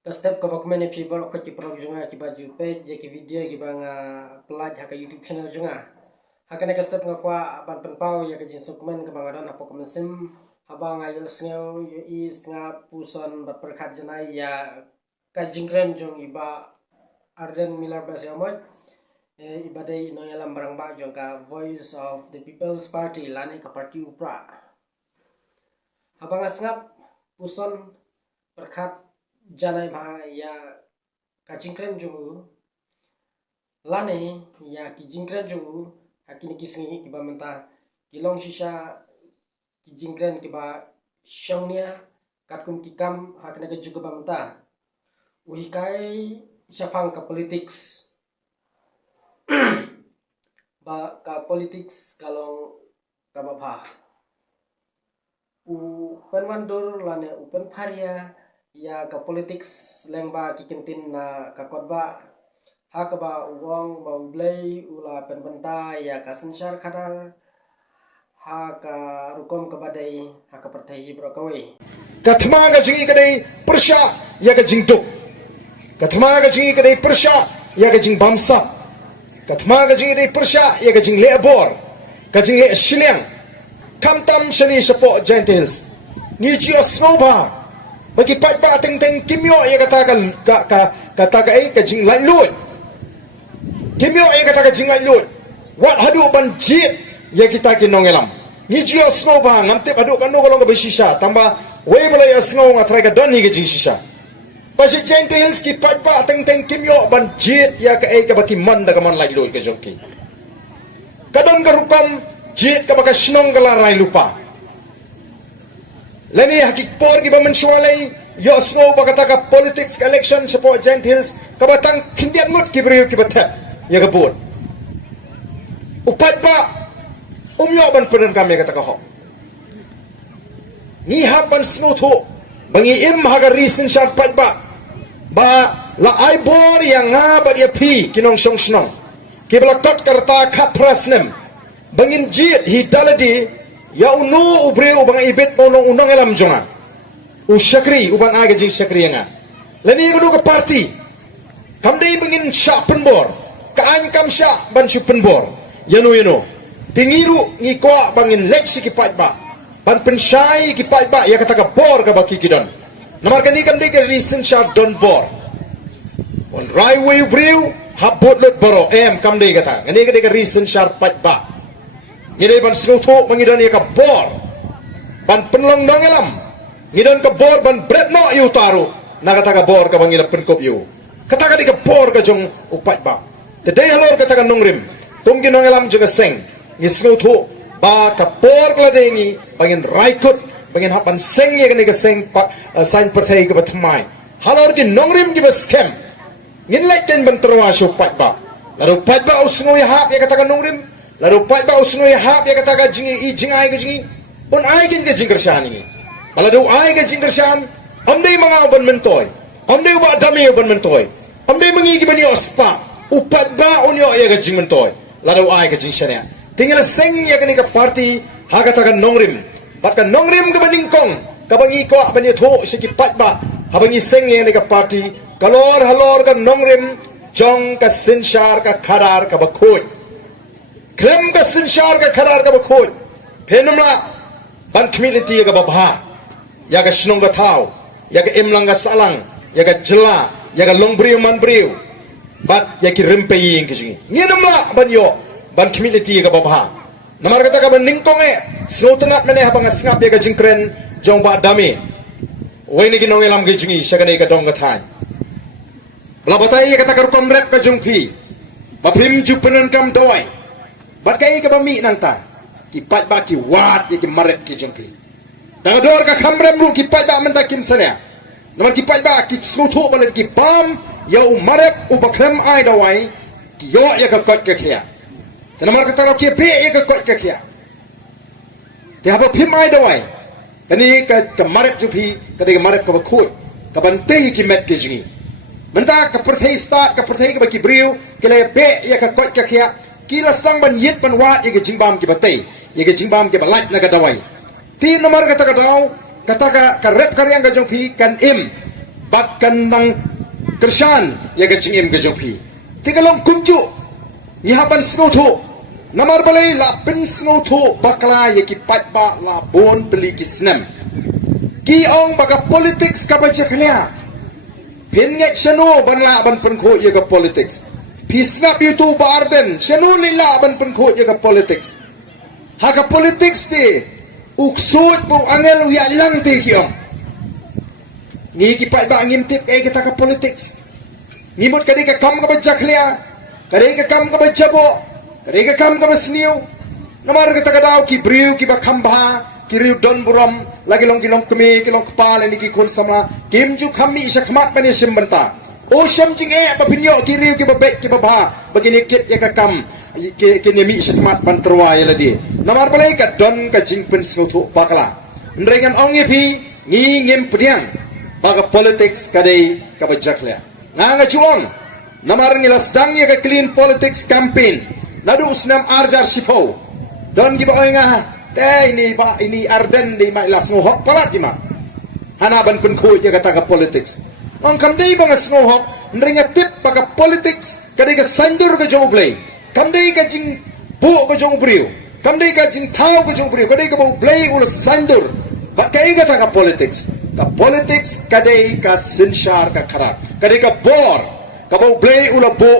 Step kabak mene people ko ki prog junga ki baju page je ki video ki bang pelaj ha ka YouTube channel junga. Hakane ka step ngakwa ban penpau ya ka jin sukmen ka bang adan apo komensim habang ayo sngew yo i snga puson bat perkhat janai ya ka jingren jong iba arden milar bas yamot ibadai no yalam barang ba jong ka Voice of the People's Party lani ka parti upra. Habang asngap puson perkhat janai ma ya kajingkren jungu lane ya kijingkren jungu hakini kisngi kiba menta kilong shisha kijingkren kiba shongnia katkum kikam hakina ke juga bamenta uhikai syapang ka politics ba ka politics kalong kababha u penwandur lane upen pharia ya ka politics lengba kikintin na kakotba hakaba uwong ba ublay ula penbenta ya ka sensar kadar haka rukom kabadai haka pertai brokawi kathma ga jingi kadai persha ya ga jingtuk kathma ga jingi kadai persha ya ga jing bamsa kathma ga jingi kadai persha ya ga jing lebor ga jingi shiliang kamtam shani sapo gentles ni ji osnova bagi pa teng kimyo ya kata ka ai ka jing lai lut kimyo ya kata ka jing lai lut wat hadu ban jit ya kita kinong elam ni ji osngo ba ngamte hadu kan no kalong ka shisha tamba we mulai osngo ngatrai ka don ni ka jing shisha pasi gentles ki pa teng kimyo ban jit ya ka ai ka baki man da ka man lai lut ka jongki kadon ka rukam jit ka baka snong ka larai lupa lani hakik por ki baman swalay yo snow bakataka politics election support gentles kabatang kindian ngut ki beriu ki batap ya gabur upat ba umyo ban peren kami kata ka ho ni hapan snow tho bangi im haga reason shart pat ba la ai bor yang nga ba dia pi kinong song snong ki blakot karta khat prasnem bangin jit hi daladi ya unu ubreu bang ibet monong unang elam jonga u syakri uban aga jing syakri nga lani kudu ke parti kamdei bengin syak penbor kaan kam syak ban su penbor yano tingiru ngikwa bangin leksi ki ba ban pensyai ki ba ya kata ka bor ka baki kidan namar kani kamdei ke recent syak don bor on railway ubreu habot lot boro kamdei kata ngani ke recent syak ba ngidai ban selutuk mengidan ia ke bor ban penlong nongelam ngidan ke bor ban bret no yu taru na kata ke bor ke bangila penkop yu kata ka di ke bor ke jong upat ba tedai halor kata ka nongrim tunggi nongelam juga seng ngi selutuk ba ke bor ke ladai ngi bangin raikut bangin hapan seng ya kani ke seng sain pertai ke batmai halor ki nongrim ki baskem ngin lekken ban terwas upat ba lalu upat ba usngo ya hap ya kata ka nongrim lalu pai ba usno ya hap ya kata ka jingi i jingai ka jingi un ai gin ka jingkershan ini baladu ai ka jingkershan amdei mga ban mentoy amdei ba dami ban mentoy amdei mangi ki bani ospa upat ba unyo ya ka jing mentoy lalu ai ka jing shania tinggal seng ya kani ka party ha kata ka nongrim bat ka nongrim ka baning kong ka bangi ko bani tho siki pat ba ha bangi seng ya ni ka party kalor halor ka nongrim jong ka sinshar ka khadar ka bakhoj klem ka sinshar ka kharar ka bakhoj phenumla ban community ka babha ya ka shnong ka thau ya ka imlang ka salang ya ka jela ya ka longbriu manbriu bat ya ki rimpe ying ki jingi nginumla ban yo ban community ka babha namar kata ka ban ningkong snotnat mene habang asngap ya ka jingkren jong ba dami waini ki nongelam ki jingi shagane ka dong ka than blabatai ya kata ka komrep ka jungpi bapim jupenan kam doi bat kai ka bami nang ta ki pat ba ki wat ki marep ki jengpi dangador ka khamrem ru ki pat ba menta kim sana naman ki pat ba ki smuthu balet ki bam ya u marep u baklem ai dawai ki yo ya ka kot ka khia tanamar ka taro ki pe ya ka kot ka khia ti haba phim ai dawai kani ka marep jupi ka de marep ka khoi ka bante ki met ki jingi menta ka perthai start ka perthai ka ki briu ki le pe ya ka kot ka khia kila stang ban yit ban wat ye jingbam ki batay ye jingbam ki balat na gadawai ti nomor kata ka daw kata ka rep karyang ka jong pi kan im batkan nang kershan ya ka jing im ka jong pi tikalong kumju ni haban sngo thu namar balai la pin sngo thu bakla ya ki pat ba la bon peli ki snem ki ong baka politics ka ba jaklia pin nge chano ban la ban pen kho ya ka politics pisngap itu barden chano lila ban pen kho ya ka politics ha ka politics ti uksut bu angel ya lang ti ki ong ni ki pat ba ngimtip kita ka politics ngimut kadi ka kam ka ba jaklia kadi ka kam ka ba jabo kadi ka kam ka ba sniu namar ka takadaw ki briu ki ba khamba ki riu don buram lagi long kemi ki long kepala ni ki kun sama kim ju kami isya khmat bani simbanta o syam jing ba pinyo ki riu ki ba bek ki ba ba begini kit ya ka kam ki ni mi isya khmat ban terwa ya ladi namar balai ka don ka jing pen snutu bakala ndrengan ong pi ngi ngim priang baga politics kadai ka ba jaklia nga juang namar ngila sedang ya ka clean politics campaign nadu usnam arjar sipo don gi ba nga ini arden di ma ilas ngohok palat ima hanaban kun ku ya kata ka politics ang kamdei bang ngohok ndringa tip baka politics kadai ka sandur ka joblay kamdei ka jing bu ka jobriu kamdei ka jing thau ka jobriu kadai ka bu blay ul sandur bakai ka ta ka politics kadai ka sinshar ka kharat kadai ka bor ka bu blay ul bu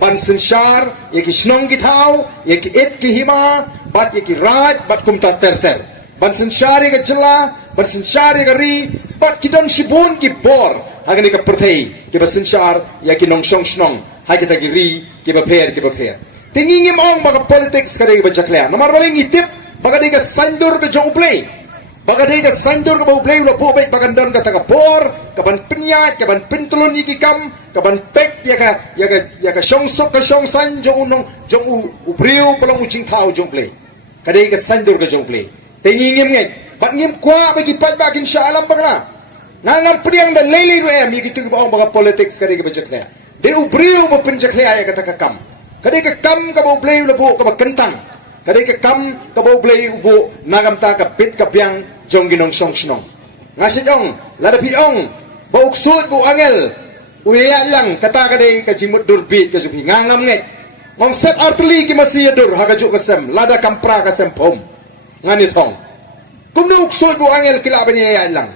pan sinshar ya ki snong ki thau ya ki et ki hima bat ye ki raj bat kumta ter ban sensyari ka jela ban sensyari ka ri bat ki don shibun ki bor hagani ka perthei ki ba sensyar ya ki nong shong snong ha kita ki ri ki ba pher tingingim ong baga politics ka dei ba jaklia namar baling itip baga dei ka sandur ka joblay baga dei ka sandur ka joblay lo po baik bagan don ka ta ka bor ka ban pinyat ka ban pintulun ni ki kam ka ban pek ya ka shong sok ka shong san jo unong jong u briu palong u jing thau joblay kadai ka sandur ka joblay tingingim ngai bat ngim kwa ba ki pat ba kin sha alam bagna nangam priang da lele ru em yi tu ong baga politics kadai ka ba jaklia de u briu ba pin jaklia ya ka ta ka kam kadai ka kam ka bo blay lo bo ka ba kentang kadai ka kam ka bo blay u bo nagam ta ka pit ka piang jong ginong song snong ngasit ong ladapi ong ba uksut bu angel uya lang kata kadai ka jimut durbit ka jupi ngangam ngai ngong set artli ki masih dur ha ka juk kasem lada kampra ka sem pom ngani thong kumnu uksut bu angel kila bani ya lang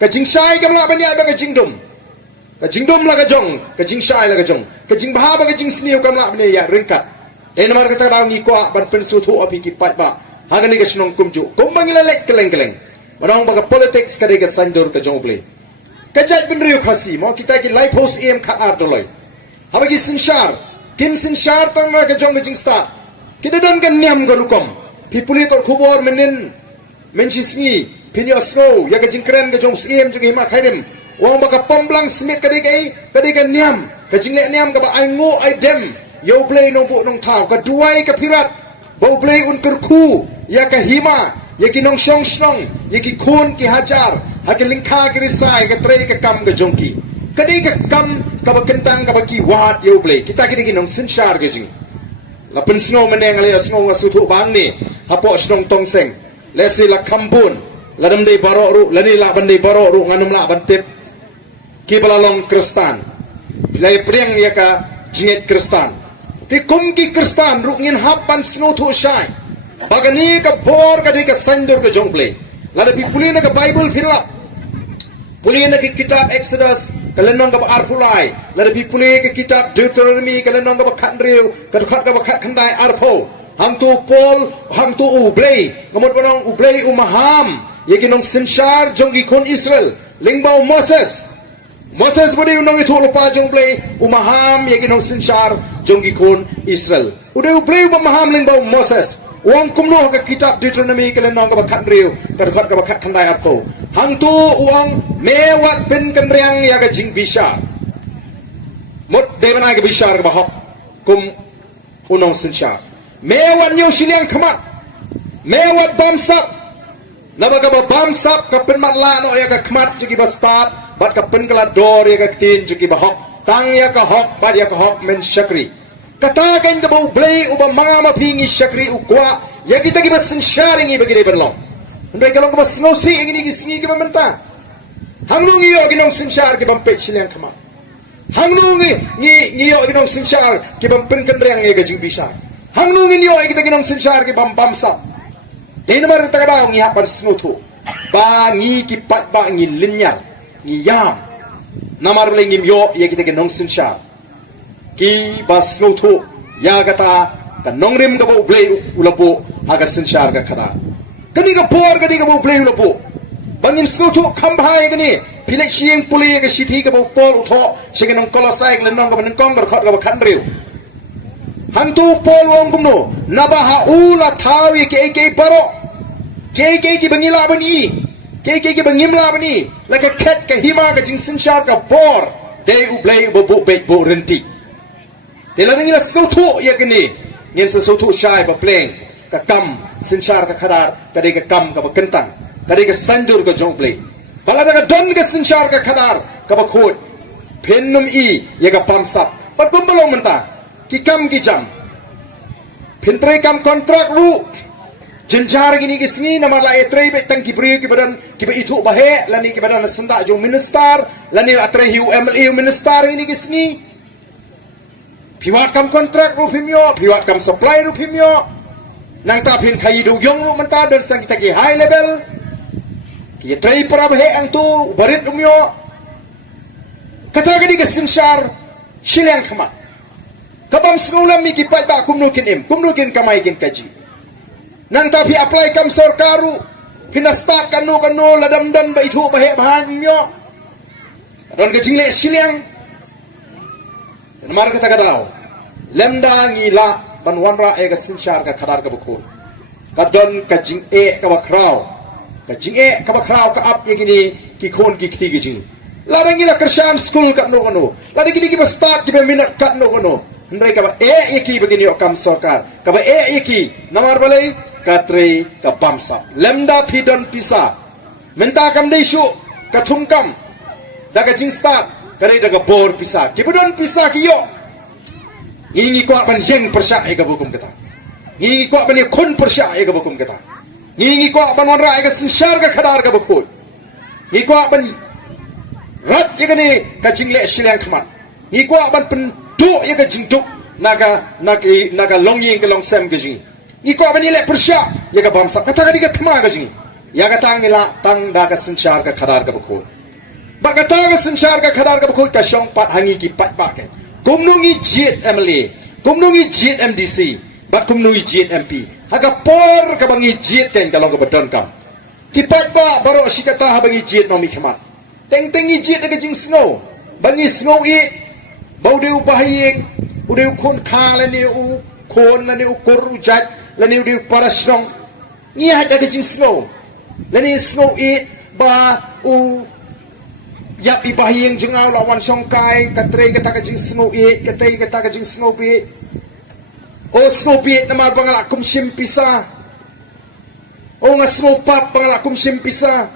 ka jingsai ka mla bani ba ka jingdum la ka jong ka jingsai la ka jong ka jing bha ba ka jing sniu ka mla bani ya ringkat den mar kata daw ngi kwa ban pen su thu api ki pat ba ha ka ni ka snong kumju kumbangila lek keleng Marang baga politics kadai ka sandur ka joblay. Kajat bin riu khasi mo kita ki life house em khat ar doloi. Habagi sinshar kim sinshar tang na ka jong jing start. Kita don kan niam ka rukom. Pipuli tor khubor menin menchisngi pinyo snow ya ka jing kren ka jong em jing hima khairim. Wang baga pomblang smith kadai ka niam ka jing niam ka ba ai ngo ai dem. Yo play no bu nong thau ka duai ka pirat. Bo play un kurku ya ka hima ye ki nong shong snong ye ki khun ki hajar ha ki lingkha ki risai ka trei ka kam ka jongki kadai ka kam ka ba kentang ka ba ki wat yo play kita ki nong sinshar ge jing la pen snow meneng le snow wa su thu bang ni ha po snong tong seng le si la kambun la dam dei baro ru la ni la ban dei baro ru nganum la ban tip ki balalong kristan lai priang ya ka jinget kristan ti kum ki kristan ru ngin hap ban snow thu shai bagani ka bor ka di ka sandur ka jongle lada pi pulina ka bible philap pulina ki kitab exodus kalenong ka arpulai lada pi puli ka kitab deuteronomy kalenong ka khandriu ka khat ka khat khandai arpo ham tu pol ham tu ublay ngamot banong ublay umaham yekinong sinshar jongi kon israel lingbao moses budi unong itu lupa jongle umaham yekinong sinshar jongi kon israel udah ublay umaham lingbao moses uang kumno ka kitab Deuteronomy kalenong ka bakhat riu ka bakhat khandai atko hang tu uang mewat pin kenriang ya ka jing bisa mot devana ka bisa ka bahok kum unong sinshar mewat nyo siliang khamat mewat bamsap nabaga ba bamsap ka pin matla no ya ka khamat jigi bastat bat ka pin kala dor ya ka tin jigi bahok tang ya ka hok bat ya ka hok men syakri katakan ka bau blay uba mga mapingi syakri ukwa ya kita ki basin sharing i bagi banlong ndai kalong ka basngausi ingini gisingi ka mamenta hang lu ngiyo ginong sinsyar ki bampet silang kama hang lu ngiyo ginong sinsyar ki bampen kendreng ye gajing bisa hang lu ngiyo kita ginong sinsyar ki bamsa dei namar tagadaw ngi hapan snutu ba ngi ki pat ba ngi linyar ngi yam namar le ngi yo ye kita ginong sinsyar ki bas snutu ya kata ka nongrim ka bo blay ulapo aga sinsyar ka khara kani ka por kani ka bo blay ulapo bangin snutu khambhai kani pilek sieng puli ka sithi ka bo pol utho singenong kolosai ka lenong ka nang kong ka khot ka khanriu hantu pol wong kumno nabaha ula thawi ke paro ke bangila bani ke bangimla bani laka khet ka hima ka jing sinsyar ka por de ublay bo be bo renti de la ngila snutu ya kani ngin sesuatu syai ba pleng ka kam sinsyar ka khadar ka de ka kam ka kentang ka de ka sandur ka jongle bala ka don ka sinsyar ka khadar ka ba khot pennum i ya ka pamsap pat pembalong menta ki kam ki jam pintre kam kontrak ru jenjar gini ki singi nama la etre be tang ki bri ki badan ki ba itu bahe lani ki badan senda jo minister lani atre hiu MLA minister ini ki singi piwat kam kontrak ru pimyo piwat kam supply ru pimyo nang ta pin khai do yong ru menta dan stang kita ki high level ki etre para bahe ang tu barit umyo kata gini ki sinsyar silang khamat kabam sekolah mi ki pai ba kumnukin kamai kin kaji nang tapi apply kam sarkaru kina start kanu ladam dan ba itu bahe bahan myo don ka jingle silang mar ka tagadao lemda ngila ban wanra e ga sinsyar ka khadar ka buku ka don ka jing e ka ba kraw ka up ye gini ki khon ki kti gi jing la ngila krishan school ka no la gini ki ba start ki ba minute ka no Hendrai kaba iki begini okam sarkar kaba iki namar balai katre ka bamsa lemda pidon pisa menta kam desu ka thumkam daga jing start kare daga bor pisa kibudon pisa kiyo ngingi kwa ban jeng persya e ka bukum kata ngingi kwa ban khun persya e ka bukum kata ngingi kwa ban wanra e ka sinsyar ka khadar ka bukut ngi kwa ban rat ye gani ka jingle silang khamat ngi kwa ban pen tu ya ke jingtuk naga longying ke longsem ke jing iko bani le persya ya ka bamsa kata ka thma ka jing ya ka tang ila tang da ka sinsyar ka khadar ka bukho ba ka ta ka sinsyar ka khadar ka bukho ka shong pat hangi ki pat ba ke kumnungi jit MLA kumnungi jit MDC ba kumnungi jit MP haga por ka bangi jit ken ka long ka badon kam ki pat ba baro sikata ha bangi jit no mi khmat tengi jit ka jing snow bangi snow i bau deu bahayeng udeu kon khala ne u kon ne u koru jat la ne udeu parasrong ni hada ke jing snow la ne snow e ba u ya i bahayeng jenga lawan songkai katre kata ke jing snow e kate kata ke jing snow be o snow be namar bangala kum sim pisa o nga snow pap bangala kum sim pisa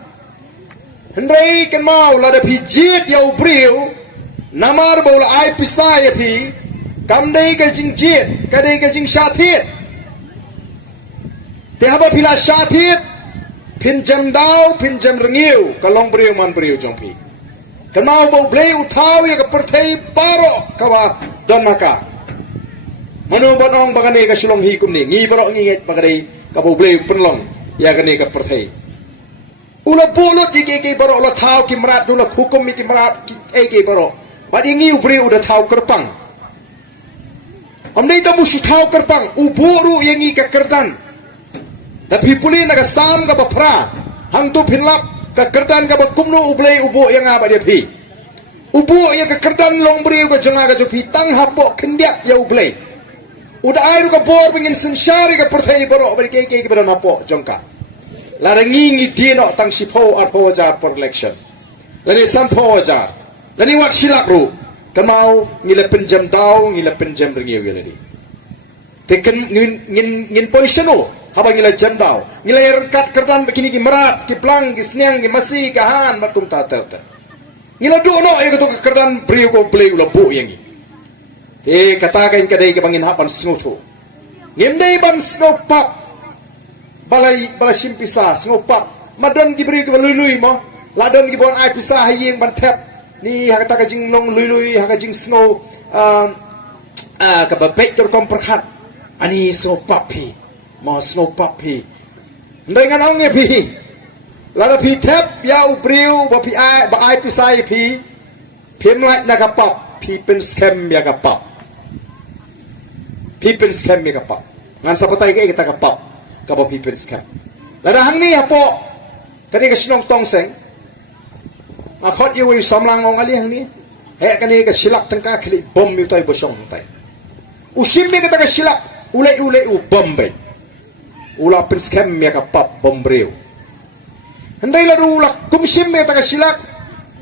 hendrai kan mau la da pijit ya u briu namar bola ai pisai phi kam dei ka jing jit ka dei ka jing shathit te haba phila shathit phin jam dau phin jam rengiu ka long briu man briu jong phi kanau bo blei uthau ya ka perthei paro ka wa don maka manu bonong bagane ka silong hi kum ni ngi paro ngi nget bagane ka bo blei penlong ya ka ni ka perthei ula bolot ki baro la thau ki marat dula hukum mi ki marat ki baro Badi ngi ubri udah tahu kerpang. Amnei tamu si tahu kerpang. Uburu yang ngi kekerdan. Tapi puli naga sam ka bapra. Hang tu pinlap kekerdan ka bakumno ublei ubu yang apa dia pi. Ubu yang kekerdan long beri ka jenga ka jopi tang hapo kendiak ya ublei. Udah air ka bor pengin sensyari ka perthai boro beri keke ka badan hapo jongka. Larang ngi dino tang sipo arpo jar per election. Lani sampo jar. Lani wak silak ru kamau ngila penjam dau ngila penjam rengiu ngila di teken ngin poisano haba ngila jam dau ngila rengkat kerdan begini ki merat ki plang ki sniang ki masi ki han matum ta terta ngila do no ya ketu kerdan briu ko play ula bu yangi te katakan kadai ke bangin hapan snoto ngimdai ban snopap balai simpisa snopap madon ki briu ki lui mo ladon gibon ai pisah hayeng ban tap ni hakata ka jing long lui haka jing snow ka babek tor kom perkhat ani snow papi mo snow papi ndengan ong pi lada pi tap ya ubriu ba pi ai ba ai pisah pi phim lại na ka pop pi pen scam ya ka pop pi pen scam ya ka pop ngan sapatai ka kita ka pop ka ba pi pen scam lada hang ni hapo kani ka sinong tong seng khot yu samlang ong ali hang ni he kani ka silak tangka khili bom mi tai bosong tai usim mi ka silak ulai u bombe ula pen scam ya ka pop bom breu handai la ula kum sim mi ka silak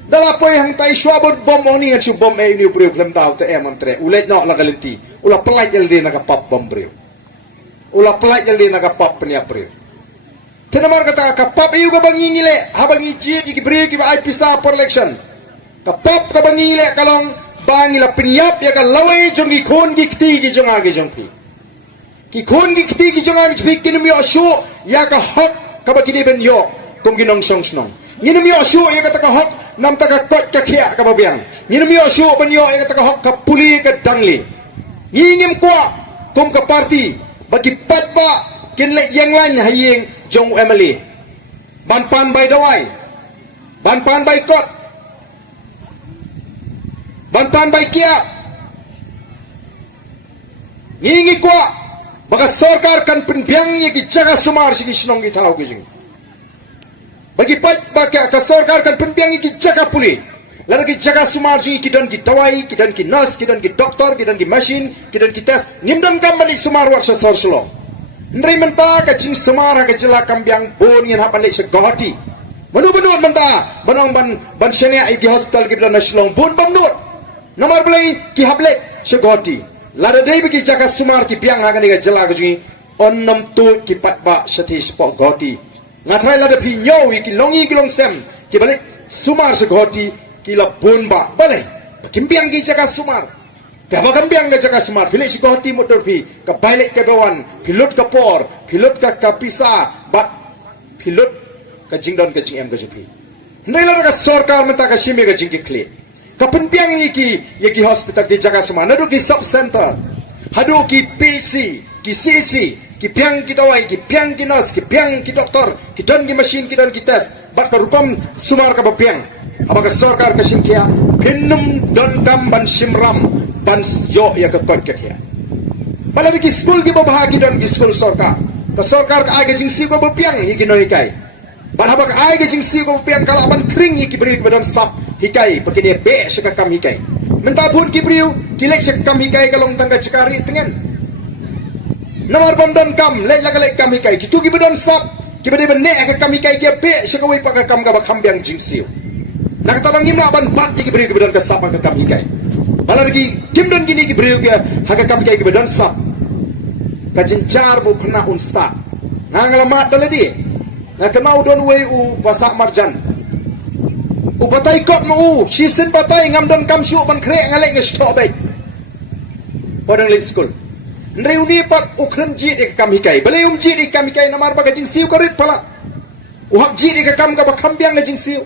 dala po yang tai swabot bom oni ngan bom ni breu flem dau te mantre ulai no la galenti ula pelaj el na ka pop bom breu ula pelaj el na ka pop pen ya breu tenamar kata ka pop iu ka bangingile habangi jit iki breu ki ai pisa per election ka pop ka bangingile kalong bangila penyap ya ka lawai jongi khon gi kti gi jonga gi jongpi ki khon gi kti gi jonga gi phik kinumi ashu ya ka hot ka ba kini ben yo kum ginong song snong ninumi ashu ya ka ta hot nam ta ka kot ka khia ka ba biang ninumi ashu ben yo ya ka ta hot ka puli ka dangli ngingim kwa kum ka parti bagi patba kinle yang lain hayeng jong emily ban pan bai dawai ban pan bai kot ban pan bai kia ngingi kwa baka sarkar kan penbiang ye ki jaga sumar sigi sinong gi thau gi bagi pat baka ka sarkar kan penbiang ye ki jaga puli lalu ki jaga sumar ji ki dan ki dawai ki dan ki nurse ki dan ki doktor ki dan ki machine ki dan ki test nimdam kam bali sumar war sa sor slo ndrai menta ka jing sumar ka jela kambiang bon yen hapan le se gohati manu benut menta banong ban sene ai ki hospital ki dan naslong bon bamnut nomor belai ki hable se gohati lada dei bagi jaga sumar ki biang ha ka jela ka jing onnam tu ki patba sathi spok gohati ngathai lada phi nyowi ki longi ki long sem ki balik sumar se gohati ki la bon ba balai kimbiang ki jaga sumar ka ba kambiang ka jaga sumar phile si gohati motor phi ka balik ka bawan philut ka por philut ka kapisa bat philut ka jingdon ka jing em ka jupi ndai la ka sarkar menta ka sime ka jing ki kle ka penpiang ni ki hospital ki jaga sumar nadu ki sub center hadu ki pc ki cc ki piang ki dawai ki piang ki nurse ki piang ki doktor ki don ki machine ki don ki test bat ka rukom sumar ka ba piang abaga sarkar ka simkia pinnum don kam ban simram ban yo ya ka kot ka kia balari ki school ki babah ki don ki school sarkar ka sarkar ka age jing si ko ba piang hi ki no hikai ban habak age jing si ko piang kala ban kring hi ki beri ki don sap hikai pakini be seka kam hikai menta pun ki briu ki lek seka kam hikai kalong tangga cekari tengen nomor bom don kam lek lek kam hikai ki tu ki bedon sap ki beri benne ka kam hikai ki be seka wi pak kam ga ba kam biang jing siu nak tabang ngimla ban bat ki beri ki bedon ka sap ka kam hikai balar ki kim don gini ki beri ki ha kam hikai ki bedon sap ka jinjar bu khna unsta ngalamat daladi na kenau don wei u wasak marjan upatai kot mu sisin patai ngam don kam syu ban kre ngalek nge stop baik podang lek school ndreu ni pat ukhram ji de kam hikai bale ji de kam hikai namar ba jing siu korit pala uhap ji de kam ga ba khambiang ga jing siu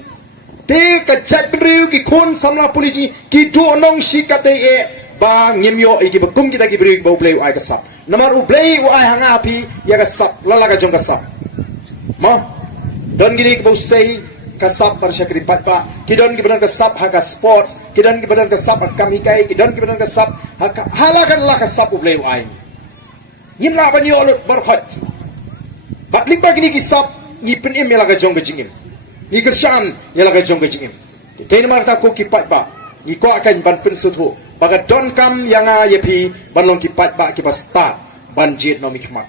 te ka chat ndreu ki khon samla polisi ki do nong sikate e ba ngimyo e ki ba kum kita ki bri ba play ai ka sap namar u play u ai hanga api ya ka sap lala ka jong ka sap mo don gini ki ba sei kasap bersyakri patpa kidon ki benar kasap haka sports kidon ki benar kasap kam hikai kidon ki benar kasap haka halakan lah kasap ublei ai yin la ban yolut barkhat bat lik bagi ni kisap ni pen em la ka jong ka jingim ni kersan ya la ka jong ka jingim ten mar ta ko ki patpa ni ko akan ban pen suthu baga don kam yang a yepi ban long ki patpa ki basta ban jit no mikmat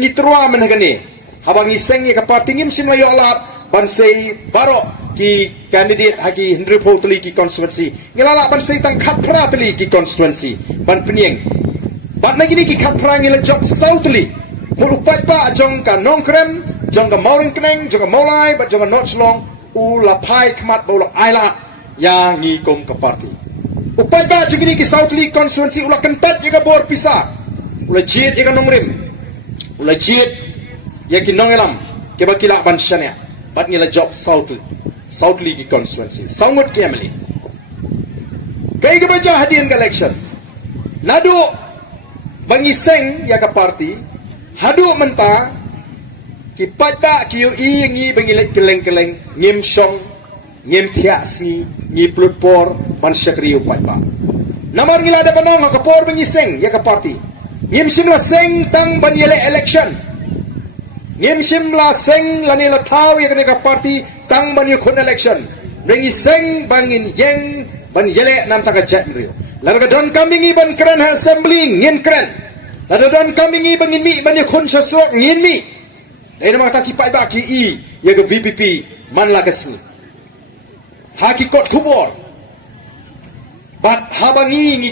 ni trua menagani habang iseng ni ka partingim sim la yo alat ban sei baro ki candidate hagi Henry Potli ki constituency ngilala ban sei tang khat phra tli ki constituency ban pnieng bat nagi ni ki khat phra ngila jok southli mu upai pa jong ka nongkrem jong ka mauring kneng jong ka molai bat jong ka notchlong u la pai khmat bola aila ya ngi kom ka parti upai pa jong ni ki southli constituency ula kentat ya ka bor pisa ula jit ya ka nongrim ula jit ya ki nongelam ke bakila ban syania bat ngila job South League constituency sangut kiamali kai ke baca hadian ke election nadu bangi seng ya ka parti hadu menta ki pada ki i ngi bangi keleng ngim song ngim thias ngi plutpor ban syakri pada namar ngila ada panong ka por bangi seng ya ka parti ngim simla seng tang ban yele election ngim simla seng lani la thau ya ka parti tang ban yukun election bangi seng bangin yeng ban yele nam taka jat mrio larga don kambingi ban kran assembly ngin kran larga don kambingi bangin mi ban yukun sasrok ngin mi dai nama ta ki pai ba ki i ya ga VPP man la kasni haki kot kubor bat habangi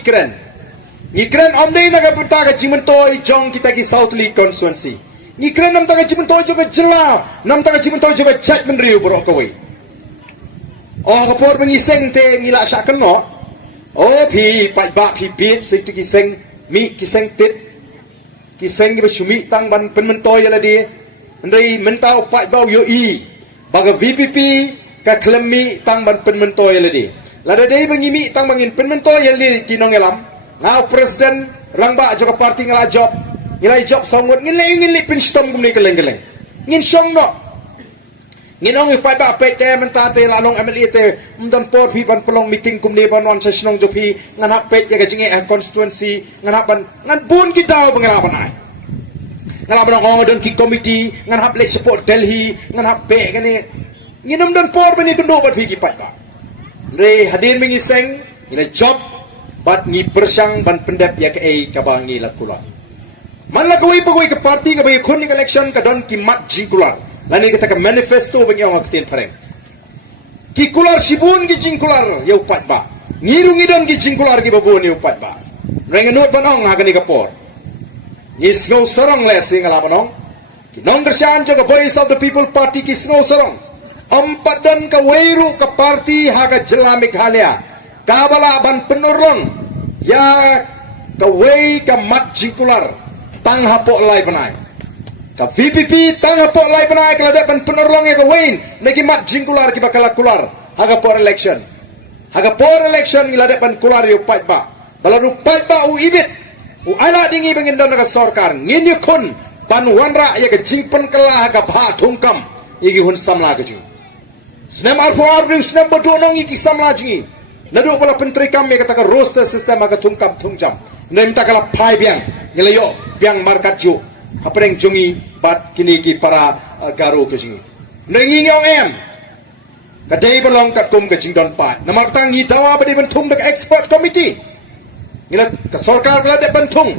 ngikren omdei naga punta ka jimentoi jong kita ki South League constituency ngikren nam ta ka jimentoi juga jela nam ta ka jimentoi juga chat menriu borok kawai oh kapor mengiseng te ngila syak keno oh pi pai ba pi bit sik tu kiseng mi kiseng tit kiseng ki besumi tang ban penmentoi ala di ndai mentau pai bau yo i baga VPP ka klemi tang ban penmentoi ala di lada dei bangimi tang bangin penmentoi ala di kinong elam ngau presiden rangba joka parti ngala job songot ngin pinstom kumni keleng ngin song no nginong ipai ba pe te menta te lalong MLA te mdon por pi ban pelong meeting kumni ban wan sesnong jopi ngan hak pe ya jinge constituency ngan hak ban ngan bun ki daw bangala ban ai ngan ban ngong don ki committee ngan hak lek support Delhi ngan hak pe ngani nginom don por bani kundo bat pi ki pai ba re hadin mingi seng ina job bat ngi persang ban pendep ya ke ka bangi la kula man la koi pagoi ke parti ka bagi khon election ka don ki mat jingkular lani kita ke manifesto bagi orang ketin pareng ki kular sibun ki jingkular ya upat ba ngirung idon ki jingkular ki babun ya upat ba rengenut banong ha kani kapor ni snow sarang le singala banong ki nong kersan jaga voice of the people party ki snow sarang empat dan ka weiru ka parti ha ka jelamik halia kabala ban penurlong ya ka wei ka mat jingkular tang hapok lai panai ka VPP tang hapok lai panai kala dak ban penorlong ya ka wein nagi mat jingkular ki bakal kular haga por election ila dak ban kular yu pai ba balaru pai ba u ibit u ala dingi bangin don ka sarkar ngin yu kun pan wanra ya ka jingpen kala haga ba thungkam igi hun samla ka jing snam arpo arbu snam bodo nong iki samla jingi nadu pala pentri kami kata ka roster system haga thungkam thungjam nem takala pai biang ngelayo biang markat ju apreng jungi bat kini ki para garo ke jingi nengi ngong em kadai belong kat kum ke jingdon pat namar tang ni dawa bade bentung dek expert committee ngila ka sarkar bela dek bentung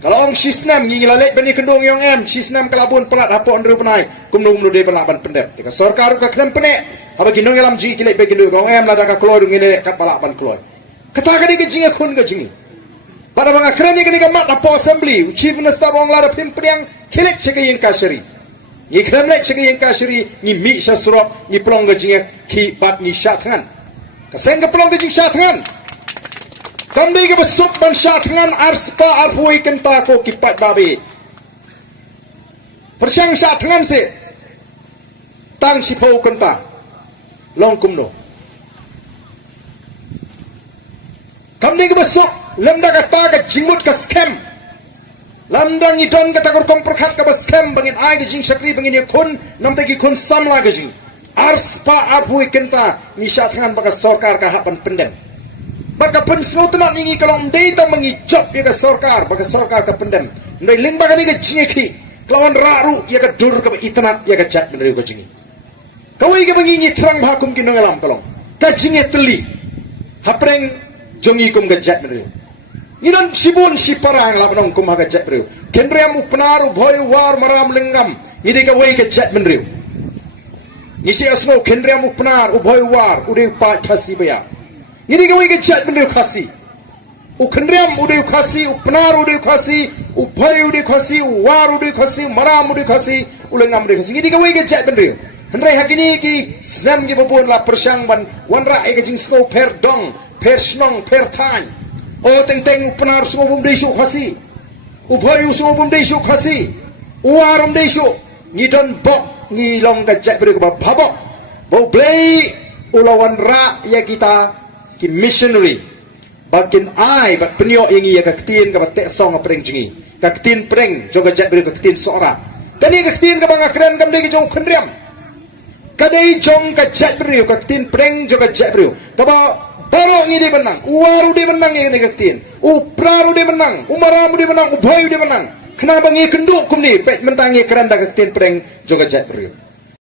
kalau ong sisnam ngila lek bani kendong ngong em sisnam kalabun pelat hapo andru penai kumnu de pelaban pendep ka sarkar ka klem pene aba kinong elam ji kilek be kindu ngong em lada ka klor ngile kat palaban klor kata ka de jingi khun ke jingi pada mga kreni kini kamat na po assembly chief minister wong lara pimpriang kilik chika yung kasiri ni kremlek chika yung kasiri ni mi sya surok ni pelong gajing ki bat ni syatangan kaseng ka pelong gajing syatangan kandi ka besuk ban syatangan arspa arpui kenta ko kipat babi persyang syatangan si tang si pau kenta long kumno kandi ka besuk lemda kata ka jingmut ka scam lamda ni don kata kur kom perkhat ka scam bangin ai ke jing sakri bangin ye kun nam ta ki kun samla ke jing ars pa apui kenta ni syatngan baka sarkar ka hapan pendem baka pen snow tenat ni kalom dei ta mangi job ye ka sarkar ka pendem ndai ling baka ni ka jing ki kelawan raru ye ka dur ka itnat ye ka chat menri ka jing kawai ke bangi ni terang hakum ki nongalam kalong ka jing ye teli hapreng jongi kum ka chat menri Ngidan sibun si parang labanong kumaga jet beriu. Kenriam upnaru boy war maram lengam. Ngidi ka wei ke jet menriu. Ngisi asmo kenriam upnar boy war ude pa khasi baya. Ngidi ka wei ke jet menriu khasi. U kenriam ude khasi upnar ude khasi boy ude khasi war ude khasi maram ude khasi ulengam ude khasi. Ngidi ka wei ke jet menriu. Hendrai hakini ki snam ki babun la persang ban wanra e ke jing snow per dong per snong per time. Oh teng upanar semua bum desu khasi upayu semua bum desu khasi uaram desu ngidon bok ngilong ka jek beri ka babok bau play ulawan ra ya kita ki missionary bakin ai bat penyo yang ia ka ketin ka tek song apreng jingi ka ketin preng joga jek beri ka ketin sora kani ka ketin ka bang akren kam de ki jong khendriam kadai jong ka jek beri ka ketin preng joga jek beri ka ba baro ngi di menang uwaru di menang yang ka ketin upraru di menang umaramu di menang ubayu di menang kenapa ngi kenduk kum ni pek mentangi keranda ka ketin preng joga jek beri